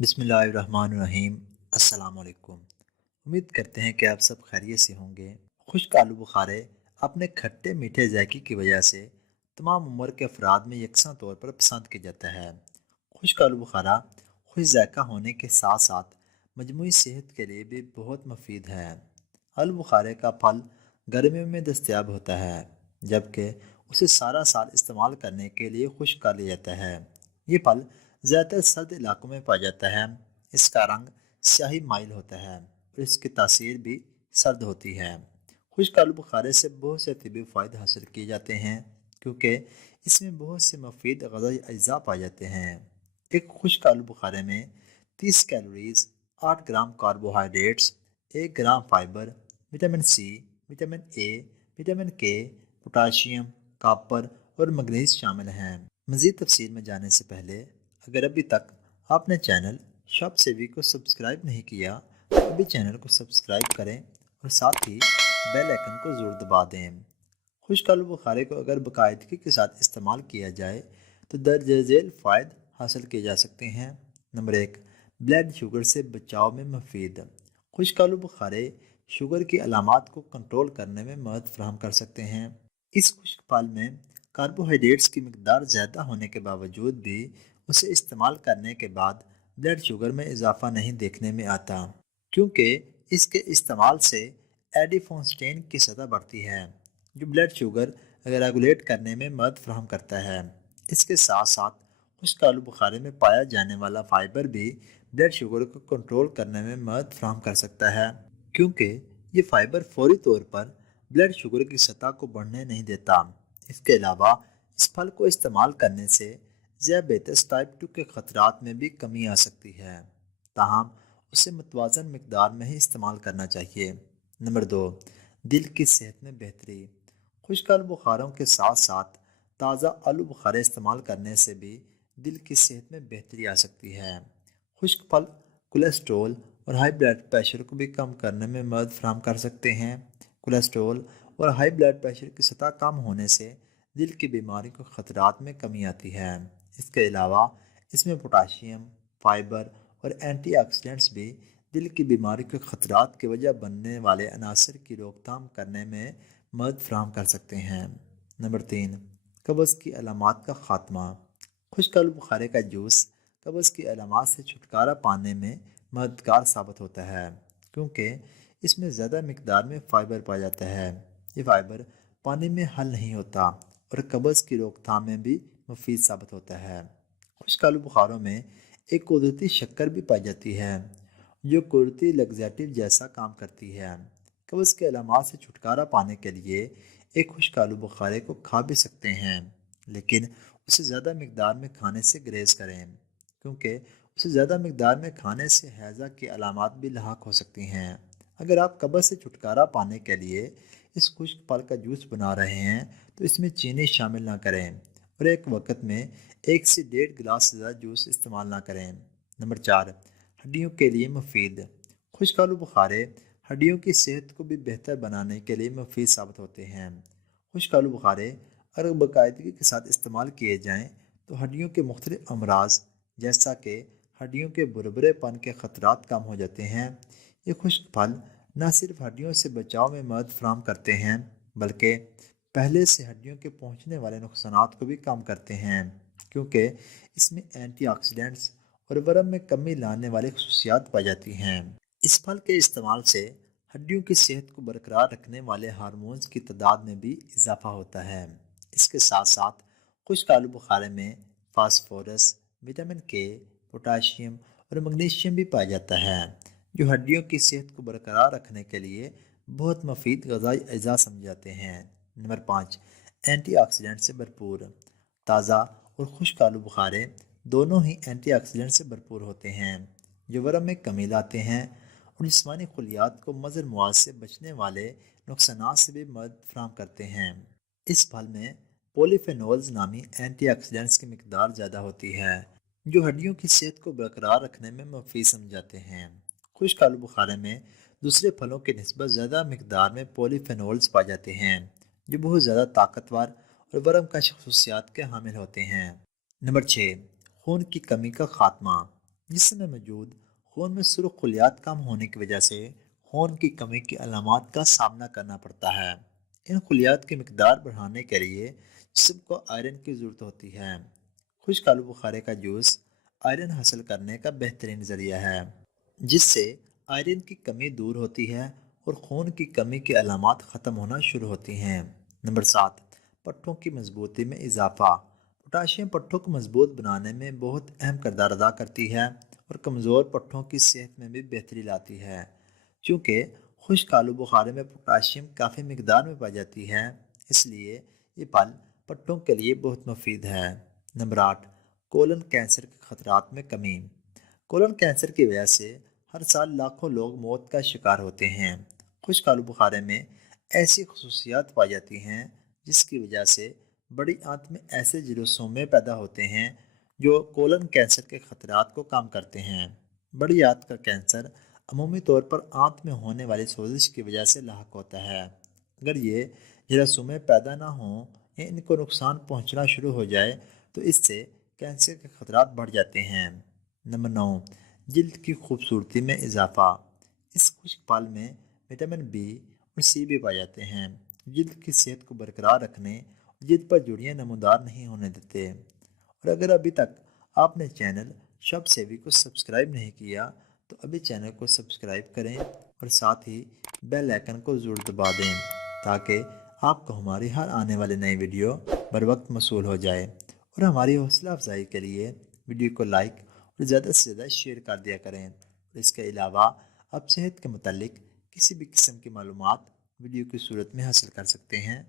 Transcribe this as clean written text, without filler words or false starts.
بسم اللہ الرحمن الرحیم۔ السلام علیکم۔ امید کرتے ہیں کہ آپ سب خیریت سے ہوں گے۔ خشک آلو بخارے اپنے کھٹے میٹھے ذائقے کی وجہ سے تمام عمر کے افراد میں یکساں طور پر پسند کیا جاتا ہے۔ خشک آلو بخارا خوش ذائقہ ہونے کے ساتھ ساتھ مجموعی صحت کے لیے بھی بہت مفید ہے۔ آلو بخارے کا پھل گرمیوں میں دستیاب ہوتا ہے، جبکہ اسے سارا سال استعمال کرنے کے لیے خشک کر لیا جاتا ہے۔ یہ پھل زیادہ تر سرد علاقوں میں پایا جاتا ہے۔ اس کا رنگ سیاہی مائل ہوتا ہے اور اس کی تاثیر بھی سرد ہوتی ہے۔ خشک آلو بخارے سے بہت سے طبی فوائد حاصل کیے جاتے ہیں، کیونکہ اس میں بہت سے مفید غذائی اجزاء پائے جاتے ہیں۔ ایک خشک آلو بخارے میں 30 calories, 8 gram carbohydrates, 1 gram fibre, vitamin C, vitamin A, vitamin K, potassium, copper اور منگنیز شامل ہیں۔ مزید تفصیل میں جانے سے پہلے اگر ابھی تک آپ نے چینل شاپ سیوی کو سبسکرائب نہیں کیا تو ابھی چینل کو سبسکرائب کریں اور ساتھ ہی بیل آئکن کو ضرور دبا دیں۔ خشک آلو بخارے کو اگر باقاعدگی کے ساتھ استعمال کیا جائے تو درج ذیل فوائد حاصل کیے جا سکتے ہیں۔ نمبر 1، بلڈ شوگر سے بچاؤ میں مفید۔ خشک آلو بخارے شوگر کی علامات کو کنٹرول کرنے میں مدد فراہم کر سکتے ہیں۔ اس خشک پھل میں کاربوہائیڈریٹس کی مقدار زیادہ ہونے کے باوجود بھی اسے استعمال کرنے کے بعد بلڈ شوگر میں اضافہ نہیں دیکھنے میں آتا، کیونکہ اس کے استعمال سے ایڈیفونسٹین کی سطح بڑھتی ہے، جو بلڈ شوگر ریگولیٹ کرنے میں مدد فراہم کرتا ہے۔ اس کے ساتھ ساتھ خشک آلو بخارے میں پایا جانے والا فائبر بھی بلڈ شوگر کو کنٹرول کرنے میں مدد فراہم کر سکتا ہے، کیونکہ یہ فائبر فوری طور پر بلڈ شوگر کی سطح کو بڑھنے نہیں دیتا۔ اس کے علاوہ اس پھل کو استعمال کرنے سے ذیابیطس ٹائپ 2 کے خطرات میں بھی کمی آ سکتی ہے، تاہم اسے متوازن مقدار میں ہی استعمال کرنا چاہیے۔ نمبر 2، دل کی صحت میں بہتری۔ خشک آلو بخاروں کے ساتھ ساتھ تازہ آلو بخارے استعمال کرنے سے بھی دل کی صحت میں بہتری آ سکتی ہے۔ خشک پھل کولیسٹرول اور ہائی بلڈ پریشر کو بھی کم کرنے میں مدد فراہم کر سکتے ہیں۔ کولیسٹرول اور ہائی بلڈ پریشر کی سطح کم ہونے سے دل کی بیماری کے خطرات میں کمی آتی ہے۔ اس کے علاوہ اس میں پوٹاشیم، فائبر اور اینٹی آکسیڈنٹس بھی دل کی بیماری کے خطرات کی وجہ بننے والے عناصر کی روک تھام کرنے میں مدد فراہم کر سکتے ہیں۔ نمبر 3، قبض کی علامات کا خاتمہ۔ خشک آلو بخارے کا جوس قبض کی علامات سے چھٹکارا پانے میں مددگار ثابت ہوتا ہے، کیونکہ اس میں زیادہ مقدار میں فائبر پایا جاتا ہے۔ یہ فائبر پانی میں حل نہیں ہوتا اور قبض کی روک تھام میں بھی مفید ثابت ہوتا ہے۔ خشک آلو بخاروں میں ایک قدرتی شکر بھی پائی جاتی ہے، جو قدرتی لگزیٹو جیسا کام کرتی ہے۔ قبض کے علامات سے چھٹکارا پانے کے لیے ایک خشک آلو بخارے کو کھا بھی سکتے ہیں، لیکن اسے زیادہ مقدار میں کھانے سے گریز کریں، کیونکہ اسے زیادہ مقدار میں کھانے سے ہیضہ کی علامات بھی لاحق ہو سکتی ہیں۔ اگر آپ قبض سے چھٹکارا پانے کے لیے اس خشک پھل کا جوس بنا رہے ہیں تو اس میں چینی شامل نہ کریں اور ایک وقت میں 1 سے 1.5 گلاس سے زیادہ جوس استعمال نہ کریں۔ نمبر 4، ہڈیوں کے لیے مفید۔ خشک آلو بخارے ہڈیوں کی صحت کو بھی بہتر بنانے کے لیے مفید ثابت ہوتے ہیں۔ خشک آلو بخارے اگر باقاعدگی کے ساتھ استعمال کیے جائیں تو ہڈیوں کے مختلف امراض جیسا کہ ہڈیوں کے بھربھرے پن کے خطرات کم ہو جاتے ہیں۔ یہ خشک پھل نہ صرف ہڈیوں سے بچاؤ میں مدد فراہم کرتے ہیں، بلکہ پہلے سے ہڈیوں کے پہنچنے والے نقصانات کو بھی کم کرتے ہیں، کیونکہ اس میں اینٹی آکسیڈنٹس اور ورم میں کمی لانے والی خصوصیات پائی جاتی ہیں۔ اس پھل کے استعمال سے ہڈیوں کی صحت کو برقرار رکھنے والے ہارمونز کی تعداد میں بھی اضافہ ہوتا ہے۔ اس کے ساتھ ساتھ خشک آلو بخارے میں فاسفورس، وٹامن کے، پوٹاشیم اور میگنیشیم بھی پایا جاتا ہے، جو ہڈیوں کی صحت کو برقرار رکھنے کے لیے بہت مفید غذائی اجزاء سمجھے جاتے ہیں۔ نمبر 5، اینٹی آکسیڈنٹ سے بھرپور۔ تازہ اور خشک آلو بخارے دونوں ہی اینٹی آکسیڈنٹ سے بھرپور ہوتے ہیں، جو ورم میں کمی لاتے ہیں اور جسمانی خلیات کو مضر مواد سے بچنے والے نقصانات سے بھی مدد فراہم کرتے ہیں۔ اس پھل میں پولی فینولز نامی اینٹی آکسیڈنٹس کی مقدار زیادہ ہوتی ہے، جو ہڈیوں کی صحت کو برقرار رکھنے میں مفید سمجھے جاتے ہیں۔ خشک آلو بخارے میں دوسرے پھلوں کی نسبت زیادہ مقدار میں پولی فینولز پائے جاتے ہیں، جو بہت زیادہ طاقتور اور ورم کش خصوصیات کے حامل ہوتے ہیں۔ نمبر 6، خون کی کمی کا خاتمہ۔ جسم میں موجود خون میں سرخ خلیات کم ہونے کی وجہ سے خون کی کمی کی علامات کا سامنا کرنا پڑتا ہے۔ ان خلیات کی مقدار بڑھانے کے لیے جسم کو آئرن کی ضرورت ہوتی ہے۔ خشک آلو بخارے کا جوس آئرن حاصل کرنے کا بہترین ذریعہ ہے، جس سے آئرن کی کمی دور ہوتی ہے اور خون کی کمی کی علامات ختم ہونا شروع ہوتی ہیں۔ نمبر 7، پٹھوں کی مضبوطی میں اضافہ۔ پوٹاشیم پٹھوں کو مضبوط بنانے میں بہت اہم کردار ادا کرتی ہے اور کمزور پٹھوں کی صحت میں بھی بہتری لاتی ہے۔ چونکہ خشک آلو بخارے میں پوٹاشیم کافی مقدار میں پائی جاتی ہے، اس لیے یہ پھل پٹھوں کے لیے بہت مفید ہے۔ نمبر 8، کولن کینسر کے خطرات میں کمی۔ کولن کینسر کی وجہ سے ہر سال لاکھوں لوگ موت کا شکار ہوتے ہیں۔ خشک آلو بخارے میں ایسی خصوصیات پائی جاتی ہیں جس کی وجہ سے بڑی آنت میں ایسے جراثیم پیدا ہوتے ہیں جو کولن کینسر کے خطرات کو کم کرتے ہیں۔ بڑی آنت کا کینسر عمومی طور پر آنت میں ہونے والی سوزش کی وجہ سے لاحق ہوتا ہے۔ اگر یہ جراثیم پیدا نہ ہوں یا ان کو نقصان پہنچنا شروع ہو جائے تو اس سے کینسر کے خطرات بڑھ جاتے ہیں۔ نمبر 9، جلد کی خوبصورتی میں اضافہ۔ اس خشک پھل میں وٹامن بی اور سی بھی پائے جاتے ہیں، جلد کی صحت کو برقرار رکھنے اور جلد پر جھریاں نمودار نہیں ہونے دیتے۔ اور اگر ابھی تک آپ نے چینل شب سیوی کو سبسکرائب نہیں کیا تو ابھی چینل کو سبسکرائب کریں اور ساتھ ہی بیل آئکن کو ضرور دبا دیں تاکہ آپ کو ہماری ہر آنے والی نئی ویڈیو بر وقت موصول ہو جائے۔ اور ہماری حوصلہ افزائی کے لیے ویڈیو کو لائک اور زیادہ سے زیادہ شیئر کر دیا کریں۔ اور اس کے علاوہ آپ صحت کے متعلق کسی بھی قسم کی معلومات ویڈیو کی صورت میں حاصل کر سکتے ہیں۔